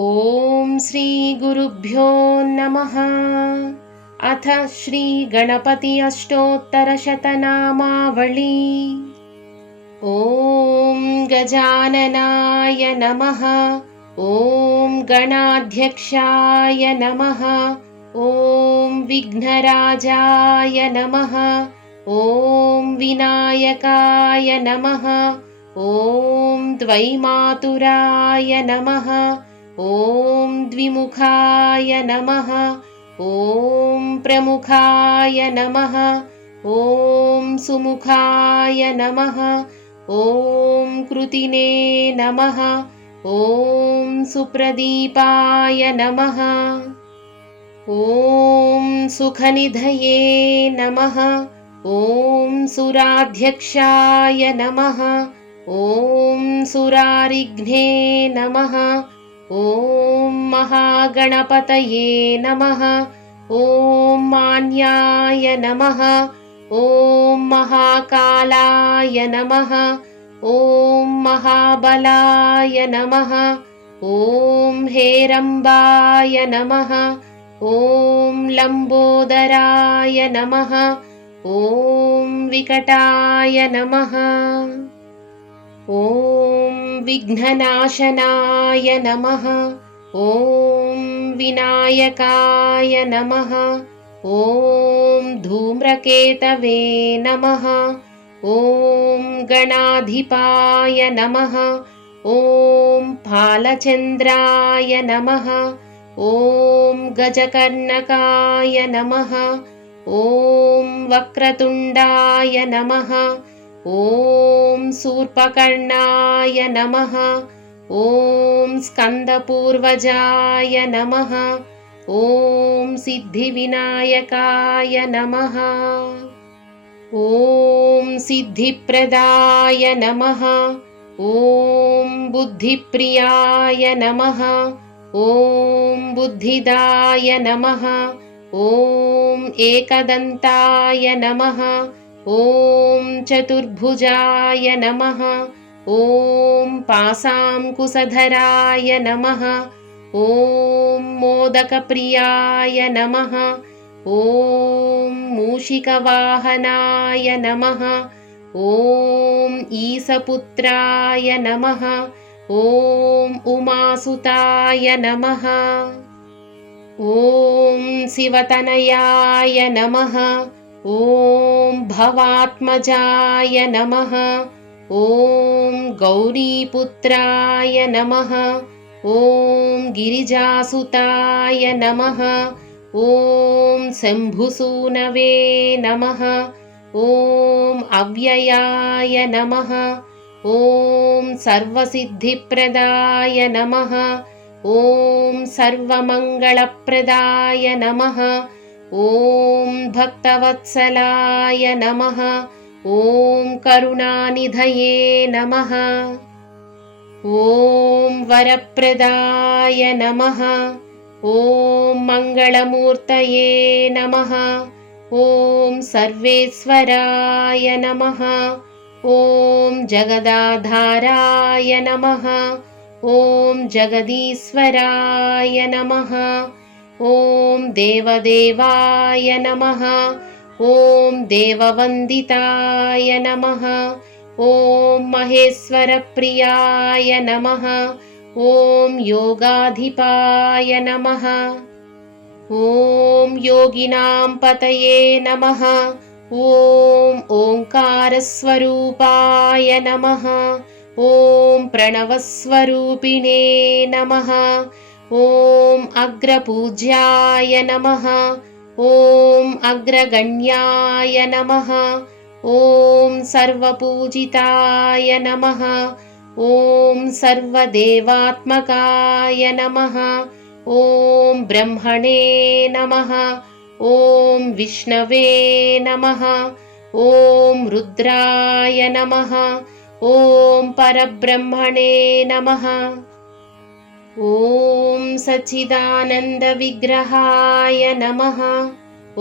ॐ श्रीगुरुभ्यो नमः। अथ श्रीगणपति अष्टोत्तरशतनामावली। ॐ गजाननाय नमः। ॐ गणाध्यक्षाय नमः। ॐ विघ्नराजाय नमः। ॐ विनायकाय नमः। ॐ द्वैमातुराय नमः। ॐ द्विमुखाय नमः। ॐ प्रमुखाय नमः। ॐ सुमुखाय नमः। ॐ कृतिने नमः। ॐ सुप्रदीपाय नमः। ॐ सुखनिधये नमः। ॐ सुराध्यक्षाय नमः। ॐ सुरारिघ्ने नमः। ॐ महागणपतये नमः। ॐ मान्याय नमः। ॐ महाकालाय नमः। ॐ महाबलाय नमः। ॐ हेरम्बाय नमः। ॐ लम्बोदराय नमः। ॐ विकटाय नमः। ॐ विघ्ननाशनाय नमः। ॐ विनायकाय नमः। ॐ धूम्रकेतवे नमः। ॐ गणाधिपाय नमः। ॐ फालचन्द्राय नमः। ॐ गजकर्णकाय नमः। ॐ वक्रतुण्डाय नमः। ॐ शूर्पकर्णाय नमः। ॐ स्कन्दपूर्वजाय नमः। ॐ सिद्धिविनायकाय नमः। ॐ सिद्धिप्रदाय नमः। ॐ बुद्धिप्रियाय नमः। ॐ बुद्धिदाय नमः। ॐ एकदन्ताय नमः। ॐ चतुर्भुजाय नमः। ॐ पाशाङ्कुशधराय नमः। ॐ मोदकप्रियाय नमः। ॐ मूषिकवाहनाय नमः। ॐ ईशपुत्राय नमः। ॐ उमासुताय नमः। ॐ शिवतनयाय नमः। ॐ भवात्मजाय नमः। ॐ गौरीपुत्राय नमः। ॐ गिरिजासुताय नमः। ॐ शम्भुसूनवे नमः। ॐ अव्ययाय नमः। ॐ सर्वसिद्धिप्रदाय नमः। ॐ सर्वमङ्गलप्रदाय नमः। ॐ भक्तवत्सलाय नमः। ॐ करुणानिधये नमः। ॐ वरप्रदाय नमः। ॐ मङ्गलमूर्तये नमः। ॐ सर्वेश्वराय नमः। ॐ जगदाधाराय नमः। ॐ जगदीश्वराय नमः। ॐ देवदेवाय नमः। ॐ देववन्दिताय नमः। ॐ महेश्वरप्रियाय नमः। ॐ योगाधिपाय नमः। ॐ योगिनां पतये नमः। ॐ ओङ्कारस्वरूपाय नमः। ॐ प्रणवस्वरूपिणे नमः। ॐ अग्रपूज्याय नमः। ॐ अग्रगण्याय नमः। ॐ सर्वपूजिताय नमः। ॐ सर्वदेवात्मकाय नमः। ॐ ब्रह्मणे नमः। ॐ विष्णवे नमः। ॐ रुद्राय नमः। ॐ परब्रह्मणे नमः। ॐ सच्चिदानन्दविग्रहाय नमः। ॐ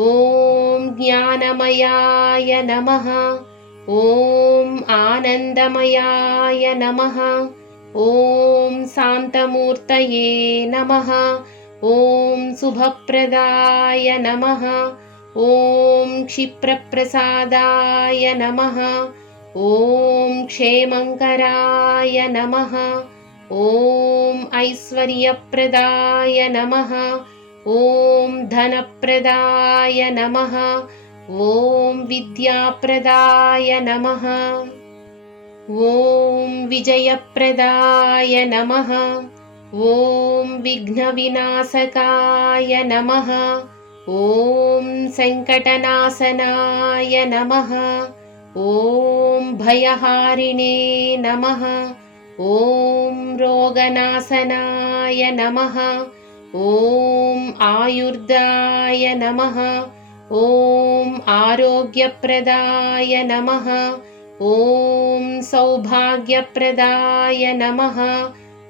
ज्ञानमयाय नमः। ॐ आनन्दमयाय नमः। ॐ शान्तमूर्तये नमः। ॐ शुभप्रदाय नमः। ॐ क्षिप्रप्रसादाय नमः। ॐ क्षेमङ्कराय नमः। ॐ ऐश्वर्यप्रदाय नमः। ॐ धनप्रदाय नमः। ॐ विद्याप्रदाय नमः। ॐ विजयप्रदाय नमः। ॐ विघ्नविनाशकाय नमः। ॐ सङ्कटनाशनाय नमः। ॐ भयहारिणे नमः। ॐ रोगनाशनाय नमः। ॐ आयुर्दाय नमः। ॐ आरोग्यप्रदाय नमः। ॐ सौभाग्यप्रदाय नमः।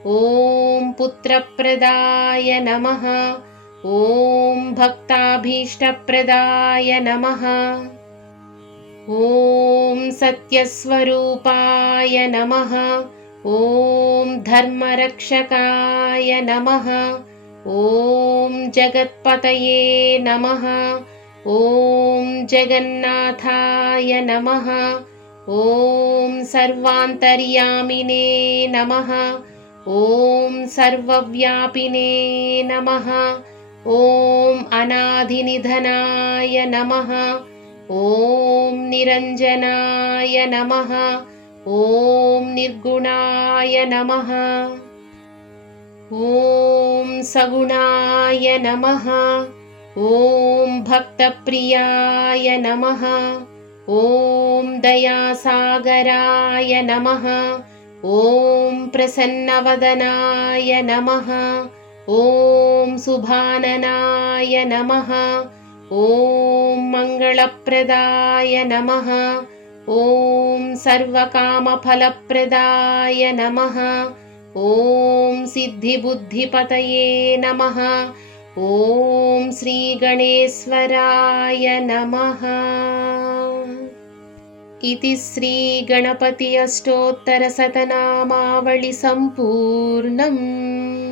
ॐ पुत्रप्रदाय नमः। ॐ भक्ताभीष्टप्रदाय नमः। ॐ सत्यस्वरूपाय नमः। ॐ धर्मरक्षकाय नमः। ॐ जगत्पतये नमः। ॐ जगन्नाथाय नमः। ॐ सर्वान्तर्यामिने नमः। ॐ सर्वव्यापिने नमः। ॐ अनादिनिधनाय नमः। ॐ निरञ्जनाय नमः। ॐ निर्गुणाय नमः। ॐ सगुणाय नमः। ॐ भक्तप्रियाय नमः। ॐ दयासागराय नमः। ॐ प्रसन्नवदनाय नमः। ॐ शुभाननाय नमः। ॐ मङ्गलप्रदाय नमः। ॐ सर्वकामफलप्रदाय नमः। ॐ सिद्धिबुद्धिपतये नमः। ॐ श्रीगणेश्वराय नमः। इति श्रीगणपति अष्टोत्तरशतनामावळि सम्पूर्णम्।